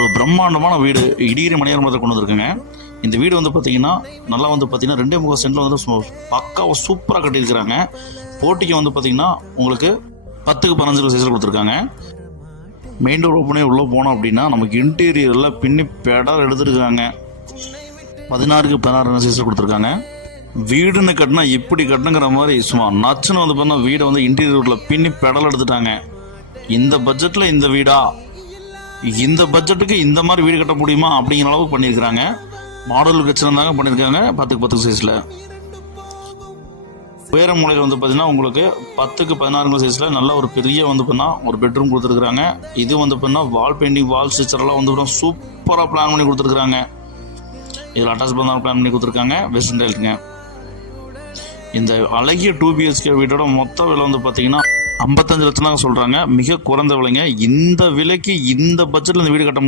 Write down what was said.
ஒரு பிரம்மாண்டமான வீடு இடிகிரி மணியரமத்தில் கொண்டு வந்திருக்குங்க. இந்த வீடு வந்து பார்த்தீங்கன்னா நல்லா வந்து பார்த்தீங்கன்னா 2.3 சென்டில் வந்து பக்காவாக சூப்பராக கட்டியிருக்கிறாங்க. போட்டிக்கு வந்து பார்த்தீங்கன்னா உங்களுக்கு 10க்கு 15 சைஸில் கொடுத்துருக்காங்க. மெயின் டோர் ஓப்பனே உள்ளே போனோம் அப்படின்னா நமக்கு இன்டீரியரில் பின்னி பெடல் எடுத்துருக்காங்க. 16க்கு 16 சைஸில் கொடுத்துருக்காங்க. வீடுன்னு கட்டினா இப்படி கட்டணுங்கிற மாதிரி சும்மா நச்சுன்னு வந்து பார்த்தா வீடை வந்து இன்டீரியரில் பின்னி பெடல் எடுத்துட்டாங்க. இந்த பட்ஜெட்டில் இந்த வீடா, இந்த பட்ஜெட்டுக்கு இந்த மாதிரி வீடு கட்ட முடியுமா அப்படிங்கிற அளவுக்கு பண்ணியிருக்கிறாங்க. மாடல் வச்சுருந்தாங்க பண்ணியிருக்காங்க 10க்கு 10 சைஸில். உயர மூலையில் வந்து பார்த்தீங்கன்னா உங்களுக்கு 10க்கு 16 சைஸில் நல்ல ஒரு பெரிய வந்து பார்த்தீங்கன்னா ஒரு பெட்ரூம் கொடுத்துருக்குறாங்க. இது வந்து பார்த்தீங்கன்னா வால் பெயிண்டிங் வால் ஸ்டிச்சர்லாம் வந்து சூப்பராக பிளான் பண்ணி கொடுத்துருக்குறாங்க. இதில் அட்டாச் பண்ணாலும் பிளான் பண்ணி கொடுத்துருக்காங்க. வெஸ்டர்ன் டைலுங்க. இந்த அழகிய 2 BHK வீட்டோட மொத்த விலை வந்து பார்த்தீங்கன்னா 55 லட்சம் தான் சொல்கிறாங்க. மிக குறைந்த விலைங்க. இந்த விலைக்கு இந்த பட்ஜெட்டில் இந்த வீடு கட்ட